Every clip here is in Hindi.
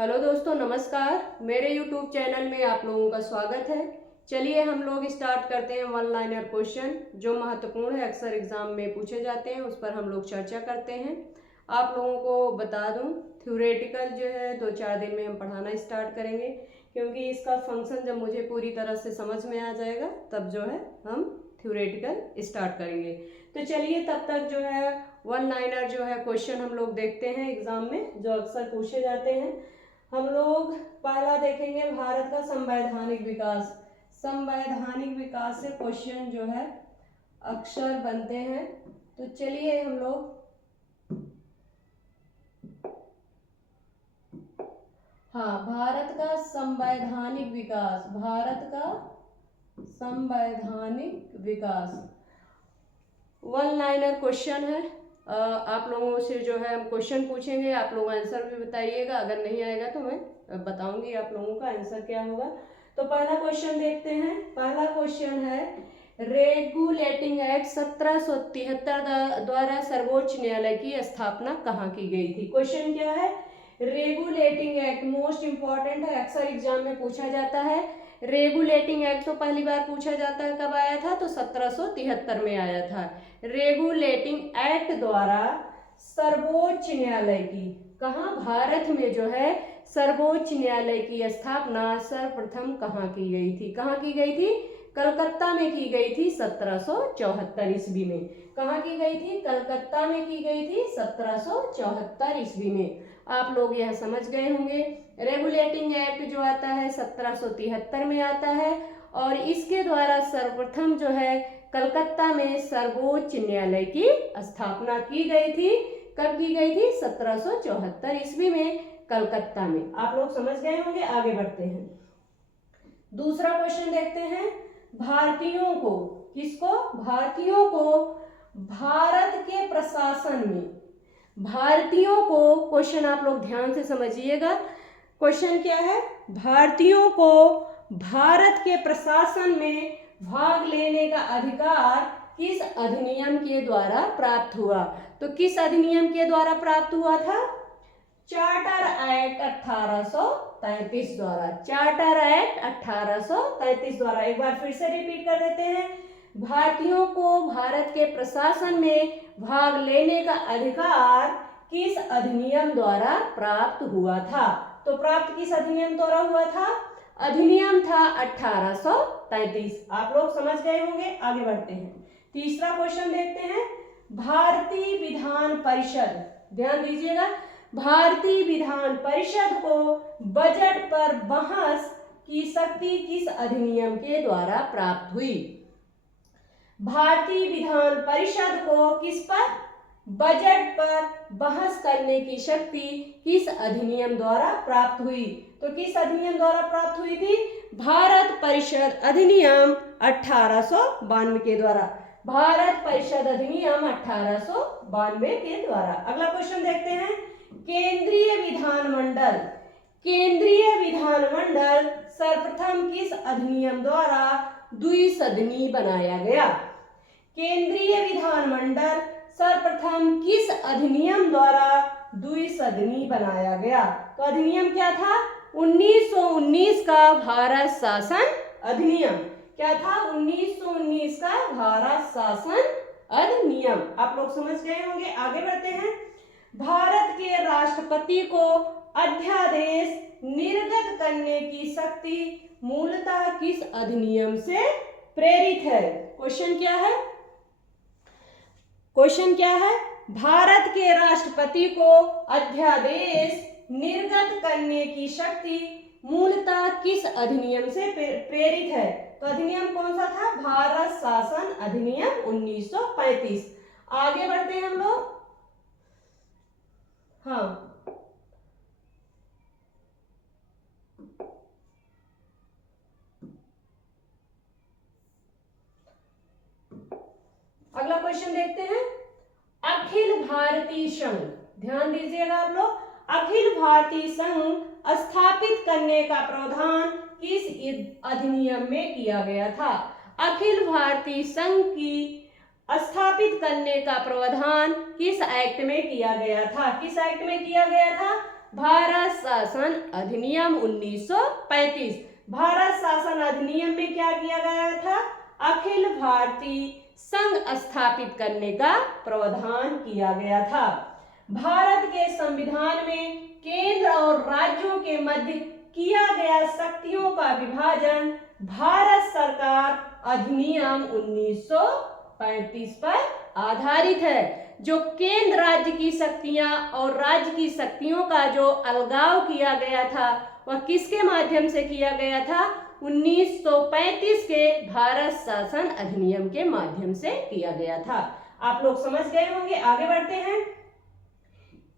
हेलो दोस्तों, नमस्कार। मेरे YouTube चैनल में आप लोगों का स्वागत है। चलिए हम लोग स्टार्ट करते हैं वन लाइनर क्वेश्चन जो महत्वपूर्ण है, अक्सर एग्जाम में पूछे जाते हैं, उस पर हम लोग चर्चा करते हैं। आप लोगों को बता दूं, थ्योरेटिकल जो है 2-4 दिन में हम पढ़ाना स्टार्ट करेंगे, क्योंकि इसका फंक्शन जब मुझे पूरी तरह से समझ में आ जाएगा तब जो है हम थ्योरेटिकल स्टार्ट करेंगे। तो चलिए तब तक जो है वन लाइनर जो है क्वेश्चन हम लोग देखते हैं एग्जाम में, जो अक्सर पूछे जाते हैं। हम लोग पहला देखेंगे भारत का संवैधानिक विकास। संवैधानिक विकास से क्वेश्चन जो है अक्सर बनते हैं। तो चलिए हम लोग भारत का संवैधानिक विकास, भारत का संवैधानिक विकास वन लाइनर क्वेश्चन है। आप लोगों से जो है हम क्वेश्चन पूछेंगे, आप लोग आंसर भी बताइएगा। अगर नहीं आएगा तो मैं बताऊंगी आप लोगों का आंसर क्या होगा। तो पहला क्वेश्चन देखते हैं। पहला क्वेश्चन है, रेगुलेटिंग एक्ट 1773 द्वारा सर्वोच्च न्यायालय की स्थापना कहाँ की गई थी। क्वेश्चन क्या है? रेगुलेटिंग एक्ट मोस्ट इंपॉर्टेंट है, अक्सर एग्जाम में पूछा जाता है। रेगुलेटिंग एक्ट तो पहली बार पूछा जाता है, कब आया था? तो 1773 में आया था। रेगुलेटिंग एक्ट द्वारा सर्वोच्च न्यायालय की, कहाँ? भारत में जो है सर्वोच्च न्यायालय की स्थापना सर्वप्रथम कहाँ की गई थी? कहाँ की गई थी? कलकत्ता में की गई थी 1774 ईस्वी में। कहाँ की गई थी? कलकत्ता में की गई थी 1774 ईस्वी में। आप लोग यह समझ गए होंगे। रेगुलेटिंग एक्ट जो आता है 1773 में आता है, और इसके द्वारा सर्वप्रथम जो है कलकत्ता में सर्वोच्च न्यायालय की स्थापना की गई थी। कब की गई थी? 1774 ईस्वी में, कलकत्ता में। आप लोग समझ गए होंगे। आगे बढ़ते हैं, दूसरा क्वेश्चन देखते हैं। भारतीयों को, किसको? भारतीयों को भारत के प्रशासन में, भारतीयों को, क्वेश्चन आप लोग ध्यान से समझिएगा। क्वेश्चन क्या है? भारतीयों को भारत के प्रशासन में भाग लेने का अधिकार किस अधिनियम के द्वारा प्राप्त हुआ? तो किस अधिनियम के द्वारा प्राप्त हुआ था? चार्टर एक्ट 1833 द्वारा। चार्टर एक्ट 1833 द्वारा। एक बार फिर से रिपीट कर देते हैं। भारतीयों को भारत के प्रशासन में भाग लेने का अधिकार किस अधिनियम द्वारा प्राप्त हुआ था? तो प्राप्त किस अधिनियम द्वारा हुआ था? अधिनियम था 1833। आप लोग समझ गए होंगे। आगे बढ़ते हैं, तीसरा क्वेश्चन देखते हैं। भारतीय विधान परिषद, ध्यान दीजिएगा, भारतीय विधान परिषद को बजट पर बहस की शक्ति किस अधिनियम के द्वारा प्राप्त हुई? भारतीय विधान परिषद को किस पर? बजट पर बहस करने की शक्ति किस अधिनियम द्वारा प्राप्त हुई? तो किस अधिनियम द्वारा प्राप्त हुई थी? भारत परिषद अधिनियम 1892 के द्वारा। भारत परिषद अधिनियम 1892 के द्वारा। अगला क्वेश्चन देखते हैं। केंद्रीय विधानमंडल, केंद्रीय विधानमंडल सर्वप्रथम किस अधिनियम द्वारा द्विसदनी बनाया गया? केंद्रीय विधानमंडल सर्वप्रथम किस अधिनियम द्वारा द्विसदनी बनाया गया? तो अधिनियम क्या था? 1919 का भारत शासन अधिनियम। क्या था? 1919 का भारत शासन अधिनियम। आप लोग समझ गए होंगे। आगे बढ़ते हैं। भारत के राष्ट्रपति को अध्यादेश निर्गत करने की शक्ति मूलतः किस अधिनियम से प्रेरित है? क्वेश्चन क्या है? क्वेश्चन क्या है? भारत के राष्ट्रपति को अध्यादेश निर्गत करने की शक्ति मूलतः किस अधिनियम से प्रेरित है? तो अधिनियम कौन सा था? भारत शासन अधिनियम 1935। आगे बढ़ते हैं हम लोग। अगला क्वेश्चन देखते हैं। अखिल भारतीय संघ, ध्यान दीजिएगा आप लोग, अखिल भारतीय संघ स्थापित करने का प्रावधान किस अधिनियम में किया गया था? अखिल भारतीय संघ की स्थापित करने का प्रावधान किस एक्ट में किया गया था? किस एक्ट में किया गया था? भारत शासन अधिनियम 1935। भारत शासन अधिनियम में क्या किया गया था? अखिल भारतीय संघ स्थापित करने का प्रावधान किया गया था। भारत के संविधान में केंद्र और राज्यों के मध्य किया गया शक्तियों का विभाजन भारत सरकार अधिनियम 1935 पर आधारित है। जो केंद्र राज्य की शक्तियां और राज्य की शक्तियों का जो अलगाव किया गया था वह किसके माध्यम से किया गया था? 1935 के भारत शासन अधिनियम के माध्यम से किया गया था। आप लोग समझ गए होंगे। आगे बढ़ते हैं।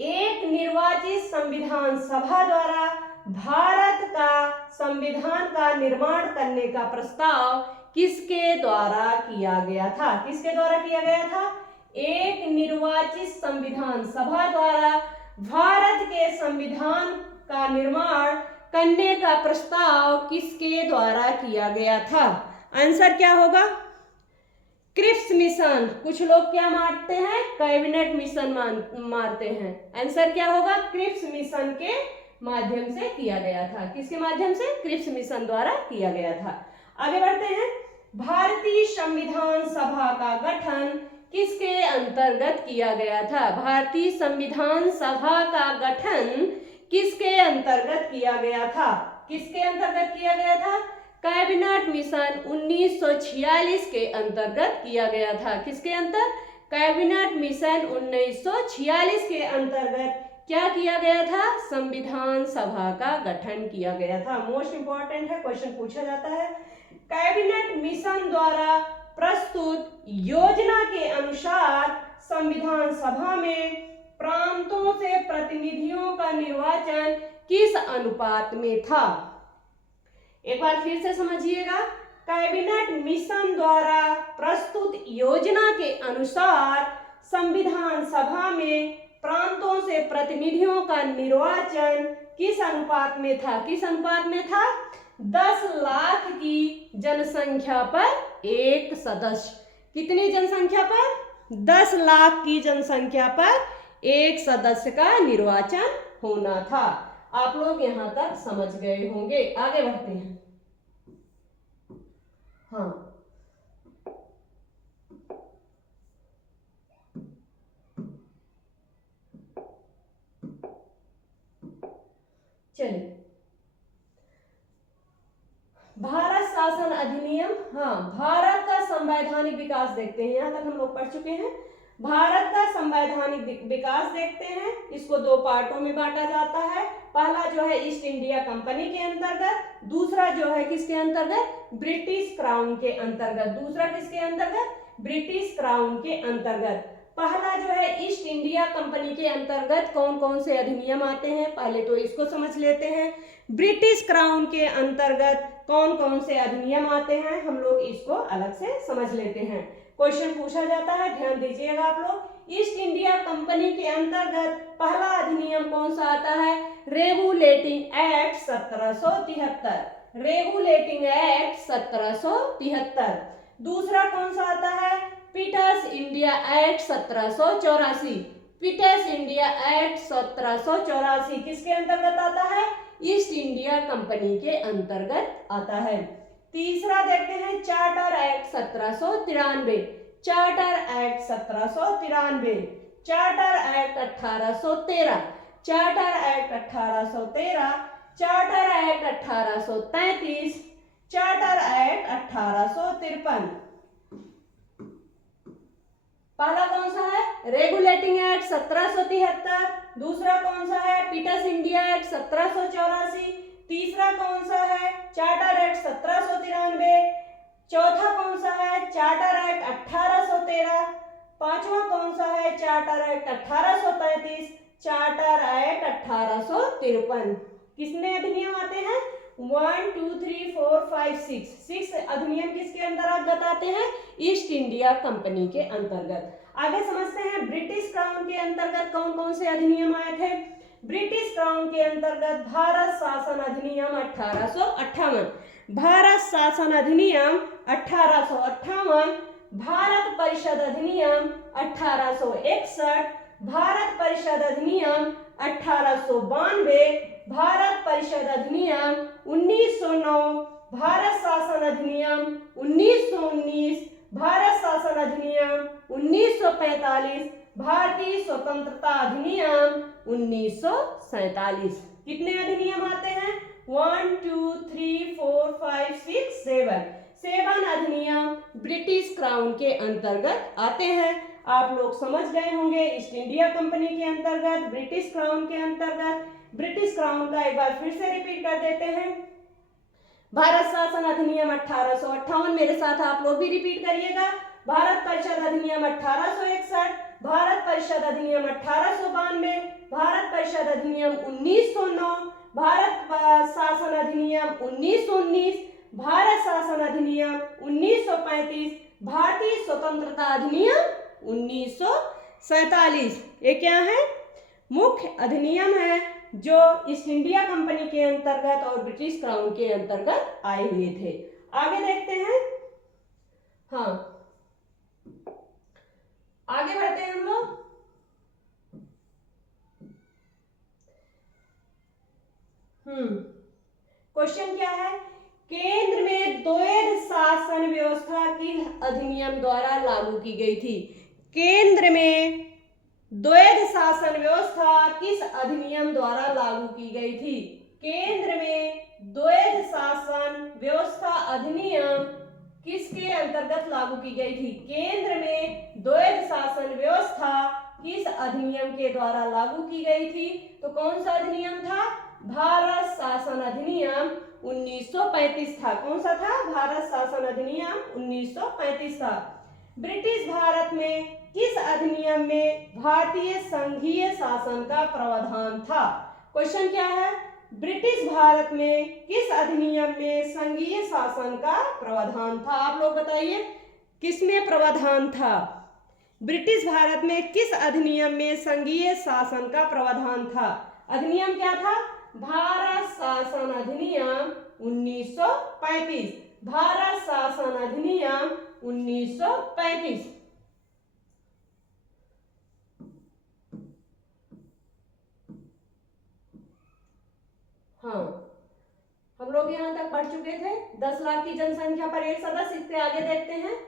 एक निर्वाचित संविधान सभा द्वारा भारत का संविधान का निर्माण करने का प्रस्ताव किसके द्वारा किया गया था? किसके द्वारा किया गया था? एक निर्वाचित संविधान सभा द्वारा भारत के संविधान का निर्माण करने का प्रस्ताव किसके द्वारा किया गया था? आंसर क्या होगा? Cripps mission. कुछ लोग क्या मारते हैं? कैबिनेट मिशन मारते हैं। आंसर क्या होगा? क्रिप्स मिशन के माध्यम से किया गया था। किसके माध्यम से? क्रिप्स मिशन द्वारा किया गया था। आगे बढ़ते हैं। भारतीय संविधान सभा का गठन किसके अंतर्गत किया गया था? भारतीय संविधान सभा का गठन किसके अंतर्गत किया गया था? किसके अंतर्गत किया गया था? कैबिनेट मिशन 1946 के अंतर्गत किया गया था। किसके अंतर्गत? कैबिनेट मिशन 1946 के अंतर्गत क्या किया गया था? संविधान सभा का गठन किया गया था। मोस्ट इंपॉर्टेंट है, क्वेश्चन पूछा जाता है। कैबिनेट मिशन द्वारा प्रस्तुत योजना के अनुसार संविधान सभा में प्रांतों से प्रतिनिधियों का निर्वाचन किस अनुपात में था? एक बार फिर से समझिएगा। कैबिनेट मिशन द्वारा प्रस्तुत योजना के अनुसार संविधान सभा में प्रांतों से प्रतिनिधियों का निर्वाचन किस अनुपात में था? किस अनुपात में था? 10 लाख की जनसंख्या पर एक सदस्य। कितनी जनसंख्या पर? 10 लाख की जनसंख्या पर एक सदस्य का निर्वाचन होना था। आप लोग यहां तक समझ गए होंगे। आगे बढ़ते हैं। हाँ, चलिए भारत शासन अधिनियम। हाँ, भारत का संवैधानिक विकास देखते हैं। यहां तक हम लोग पढ़ चुके हैं। भारत का संवैधानिक विकास देखते हैं। इसको 2 पार्टों में बांटा जाता है। पहला जो है ईस्ट इंडिया कंपनी के अंतर्गत, दूसरा जो है किसके अंतर्गत? ब्रिटिश क्राउन के अंतर्गत। दूसरा किसके अंतर्गत? ब्रिटिश क्राउन के अंतर्गत। पहला जो है ईस्ट इंडिया कंपनी के अंतर्गत कौन कौन से अधिनियम आते हैं, पहले तो इसको समझ लेते हैं। ब्रिटिश क्राउन के अंतर्गत कौन कौन से अधिनियम आते हैं, हम लोग इसको अलग से समझ लेते हैं। क्वेश्चन पूछा जाता है, ध्यान दीजिएगा आप लोग। ईस्ट इंडिया कंपनी के अंतर्गत पहला अधिनियम कौन सा आता है? Regulating act 1773। Regulating act 1773। दूसरा कौन सा आता है? Pitt's India act 1784। Pitt's India act 1784 किसके अंतर्गत आता है? ईस्ट इंडिया कंपनी के अंतर्गत आता है। तीसरा देखते हैं charter act 1793। Charter act 1793। Charter act 1813। Charter act 1813। Charter act 1833। Charter act 1853। पहला कौन सा है? Regulating act 1773। दूसरा कौन सा है? Pitt's India act 1784। तीसरा कौन सा है? Charter act 1793। चौथा कौन सा है? Charter act 1813। पांचवा कौन सा है? Charter act 1835। Charter act 1853। कितने अधिनियम आते हैं? 1 2 3 4 5 6 अधिनियम किसके अंतर्गत आते हैं? ईस्ट इंडिया कंपनी के अंतर्गत। आगे समझते हैं ब्रिटिश क्राउन के अंतर्गत कौन कौन से अधिनियम आए थे। ब्रिटिश क्राउन के अंतर्गत भारत शासन अधिनियम 1858। भारत शासन अधिनियम 1858। भारत परिषद अधिनियम 1861। भारत परिषद अधिनियम 1861। 1892, भारत परिषद अधिनियम 1909, भारत शासन अधिनियम 1919, भारत शासन अधिनियम 1945, भारतीय स्वतंत्रता अधिनियम 1947। कितने अधिनियम आते हैं? 1 2 3 4 5 6 7 अधिनियम ब्रिटिश क्राउन के अंतर्गत आते हैं। आप लोग समझ गए होंगे, ईस्ट इंडिया कंपनी के अंतर्गत, ब्रिटिश क्राउन के अंतर्गत। ब्रिटिश क्राउन का एक बार फिर से रिपीट कर देते हैं। भारत शासन अधिनियम 1858, मेरे साथ आप लोग भी रिपीट करिएगा। भारत परिषद अधिनियम 1861, भारत परिषद अधिनियम 1892, भारत परिषद अधिनियम 1909, भारत शासन अधिनियम 1919, भारत शासन अधिनियम 1935, भारतीय स्वतंत्रता अधिनियम 1947। ये क्या है? मुख्य अधिनियम है जो ईस्ट इंडिया कंपनी के अंतर्गत और ब्रिटिश क्राउन के अंतर्गत आए हुए थे। आगे देखते हैं। हाँ, आगे बढ़ते हैं हम लोग। क्वेश्चन क्या है? केंद्र में द्वैध शासन व्यवस्था किस अधिनियम द्वारा लागू की गई थी? केंद्र में द्वैध शासन व्यवस्था किस अधिनियम द्वारा लागू की गई थी? केंद्र में द्वैध शासन व्यवस्था अधिनियम किसके अंतर्गत लागू की गई थी? केंद्र में द्वैध शासन व्यवस्था किस अधिनियम के द्वारा लागू की गई थी? तो कौन सा अधिनियम था? भारत शासन अधिनियम 1935 था। कौन सा था? भारत शासन अधिनियम 1935 था। ब्रिटिश भारत में किस अधिनियम में भारतीय संघीय शासन का प्रावधान था? क्वेश्चन क्या है? ब्रिटिश भारत में किस अधिनियम में संघीय शासन का प्रावधान था? आप लोग बताइए, किसमें प्रावधान था? ब्रिटिश भारत में किस अधिनियम में संघीय शासन का प्रावधान था? अधिनियम क्या था? भारत शासन अधिनियम 1935। भारत शासन अधिनियम 1935। हाँ, हम लोग यहां तक पढ़ चुके थे। 10 लाख की जनसंख्या पर एक सदस्य। इससे आगे देखते हैं।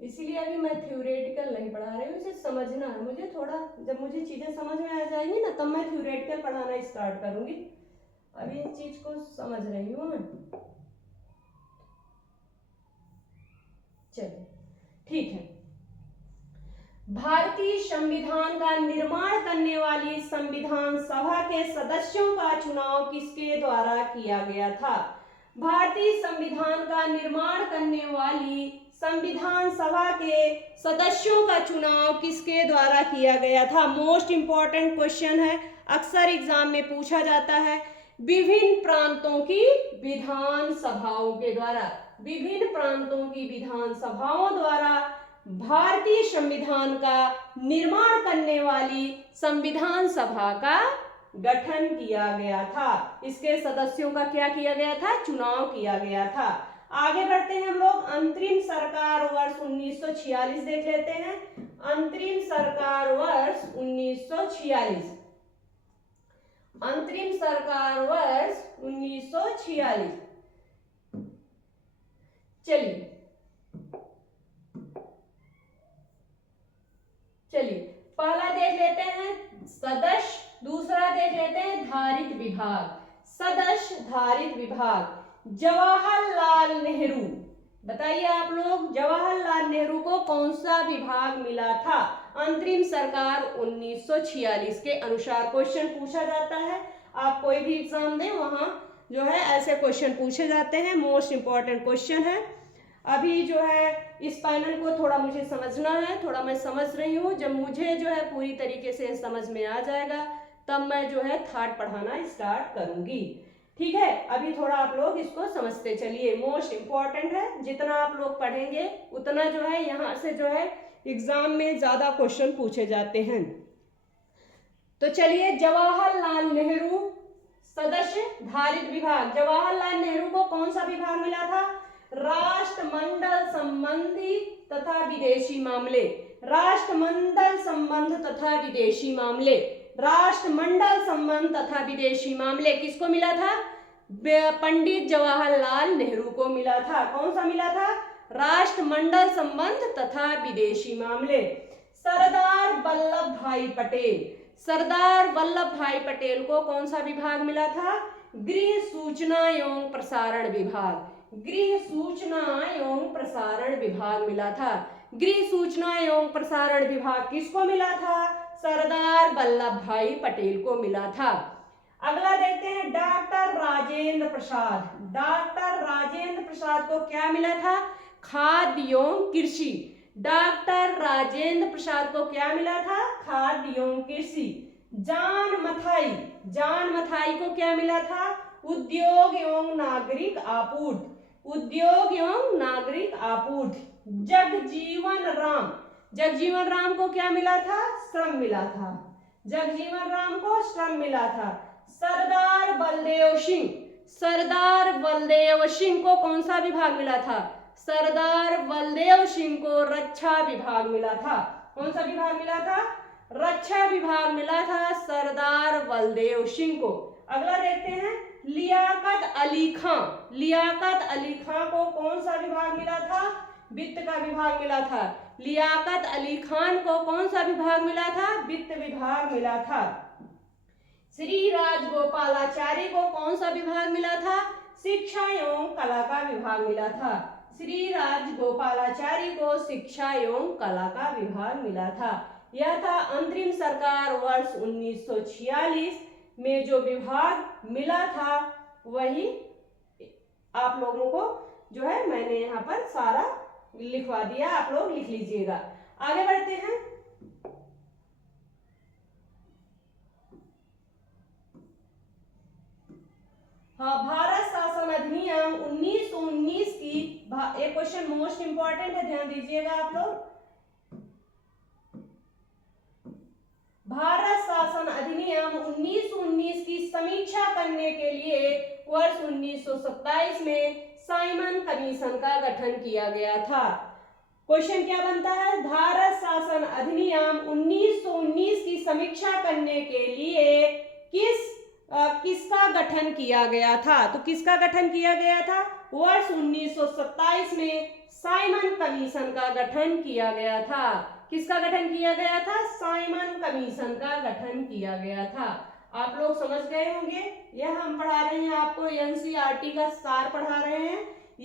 इसीलिए अभी मैं थ्योरेटिकल नहीं पढ़ा रही हूँ, इसे समझना है मुझे थोड़ा। जब मुझे चीजें समझ में आ जाएंगी ना, तब मैं थ्योरेटिकल पढ़ाना स्टार्ट करूंगी। अभी इस चीज को समझ रही हूँ मैं। चलिए, ठीक है। भारतीय संविधान का निर्माण करने वाली संविधान सभा के सदस्यों का चुनाव किसके द्वारा किया गया था? भारतीय संविधान का निर्माण करने वाली संविधान सभा के सदस्यों का चुनाव किसके द्वारा किया गया था? मोस्ट इंपॉर्टेंट क्वेश्चन है, अक्सर एग्जाम में पूछा जाता है। विभिन्न प्रांतों की विधान सभाओं के द्वारा, विभिन्न प्रांतों की विधान सभाओं द्वारा भारतीय संविधान का निर्माण करने वाली संविधान सभा का गठन किया गया था। इसके सदस्यों का क्या किया गया था? चुनाव किया गया था। आगे बढ़ते हैं हम लोग। अंतरिम सरकार वर्ष 1946 देख लेते हैं। अंतरिम सरकार वर्ष 1946। अंतरिम सरकार वर्ष 1946। चलिए पहला देख लेते हैं सदस्य, दूसरा देख लेते हैं धारित विभाग। सदस्य धारित विभाग। जवाहरलाल नेहरू, बताइए आप लोग, जवाहरलाल नेहरू को कौन सा विभाग मिला था? अंतरिम सरकार 1946 के अनुसार क्वेश्चन पूछा जाता है। आप कोई भी एग्जाम दें, वहां जो है ऐसे क्वेश्चन पूछे जाते हैं। मोस्ट इंपॉर्टेंट क्वेश्चन है। अभी जो है इस पैनल को थोड़ा मुझे समझना है, थोड़ा मैं समझ रही हूँ। जब मुझे जो है पूरी तरीके से समझ में आ जाएगा, तब मैं जो है थर्ड पढ़ाना स्टार्ट करूंगी। ठीक है, अभी थोड़ा आप लोग इसको समझते चलिए। मोस्ट इंपॉर्टेंट है, जितना आप लोग पढ़ेंगे उतना जो है यहाँ से जो है एग्जाम में ज्यादा क्वेश्चन पूछे जाते हैं। तो चलिए, जवाहरलाल नेहरू सदस्य धारित विभाग, जवाहरलाल नेहरू को कौन सा विभाग मिला था? राष्ट्रमंडल संबंधी तथा विदेशी मामले, राष्ट्रमंडल संबंध तथा विदेशी मामले, राष्ट्रमंडल संबंध तथा विदेशी मामले किसको मिला था? पंडित जवाहरलाल नेहरू को मिला था। कौन सा मिला था? राष्ट्रमंडल संबंध तथा विदेशी मामले। सरदार वल्लभ भाई पटेल, सरदार वल्लभ भाई पटेल को कौन सा विभाग मिला था? गृह सूचना एवं प्रसारण विभाग, गृह सूचना एवं प्रसारण विभाग मिला था। गृह सूचना एवं प्रसारण विभाग किसको मिला था? सरदार वल्लभ भाई पटेल को मिला था। अगला देखते हैं, डॉक्टर राजेंद्र प्रसाद, डॉक्टर राजेंद्र प्रसाद को क्या मिला था? खाद्य एवं कृषि, डॉक्टर राजेंद्र प्रसाद को क्या मिला था? खाद्य एवं कृषि। जॉन मथाई, जॉन मथाई को क्या मिला था? उद्योग एवं नागरिक आपूर्ति, उद्योग एवं नागरिक आपूर्ति। जगजीवन राम, जगजीवन राम को क्या मिला था? श्रम मिला था, जगजीवन राम को श्रम मिला था। सरदार बलदेव सिंह, सरदार बलदेव सिंह को कौन सा विभाग मिला था? सरदार बलदेव सिंह को रक्षा विभाग मिला था। कौन सा विभाग मिला था? रक्षा विभाग मिला था सरदार बलदेव सिंह को। अगला देखते हैं, लियाकत अली खां, लियाकत अली खां को कौन सा विभाग मिला था? वित्त का विभाग मिला था। लियाकत अली खान को कौन सा विभाग मिला था? वित्त विभाग मिला था। श्री राजगोपालाचारी को कौन सा विभाग मिला था? शिक्षा एवं कला का विभाग मिला था। श्री राजगोपालाचारी को शिक्षा एवं कला का विभाग मिला था। यह था अंतरिम सरकार वर्ष 1946 में जो विभाग मिला था, वही आप लोगों को जो है मैंने यहाँ पर सारा लिखवा दिया, आप लोग लिख लीजिएगा। आगे बढ़ते हैं। हाँ, भारत शासन अधिनियम 1919 की, एक क्वेश्चन मोस्ट इंपॉर्टेंट है, ध्यान दीजिएगा आप लोग। भारत शासन अधिनियम 1919 की समीक्षा करने के लिए वर्ष 1927 में साइमन कमीशन का गठन किया गया था। क्वेश्चन क्या बनता है? भारत शासन अधिनियम 1919 की समीक्षा करने के लिए किसका गठन किया गया था? तो किसका गठन किया गया था? वर्ष 1927 में साइमन कमीशन का गठन किया गया था। किसका गठन किया गया था? साइमन कमीशन का गठन किया गया था। आप लोग समझ गए होंगे। यह हम पढ़ा रहे हैं आपको, एनसीईआरटी का सार पढ़ा रहे हैं,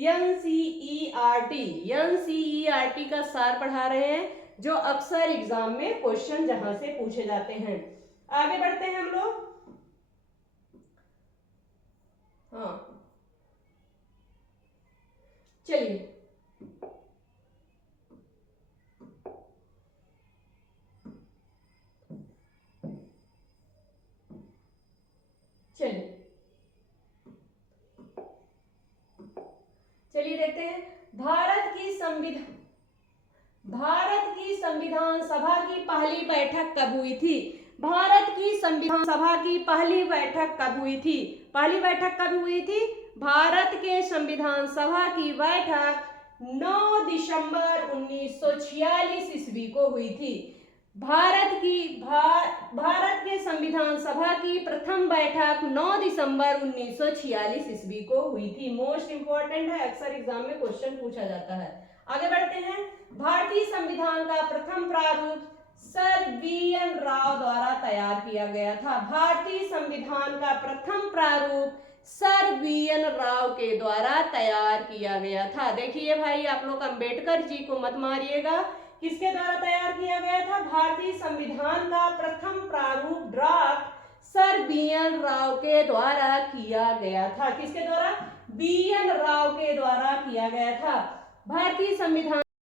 एनसीईआरटी का सार पढ़ा रहे हैं, जो अक्सर एग्जाम में क्वेश्चन जहां से पूछे जाते हैं। आगे बढ़ते हैं हम लोग। हाँ, चलिए, चलिए देखते हैं, भारत की संविधान सभा की पहली बैठक कब हुई थी? भारत की संविधान सभा की पहली बैठक कब हुई थी? पहली बैठक कब हुई थी? भारत के संविधान सभा की बैठक 9 दिसंबर 1946 ईस्वी को हुई थी। भारत के संविधान सभा की प्रथम बैठक 9 दिसंबर 1946 ईस्वी को हुई थी। मोस्ट इंपॉर्टेंट है, अक्सर एग्जाम में क्वेश्चन पूछा जाता है। आगे बढ़ते हैं। भारतीय संविधान का प्रथम प्रारूप सर बी.एन. राव द्वारा तैयार किया गया था। भारतीय संविधान का प्रथम प्रारूप सर बी.एन. राव के द्वारा तैयार किया गया था। देखिए भाई, आप लोग अंबेडकर जी को मत मारिएगा। किसके द्वारा तैयार किया गया था? भारतीय संविधान का प्रथम प्रारूप ड्राफ्ट सर बी.एन. राव के द्वारा किया गया था। किसके द्वारा? बी.एन. राव के द्वारा किया गया था। भारतीय संविधान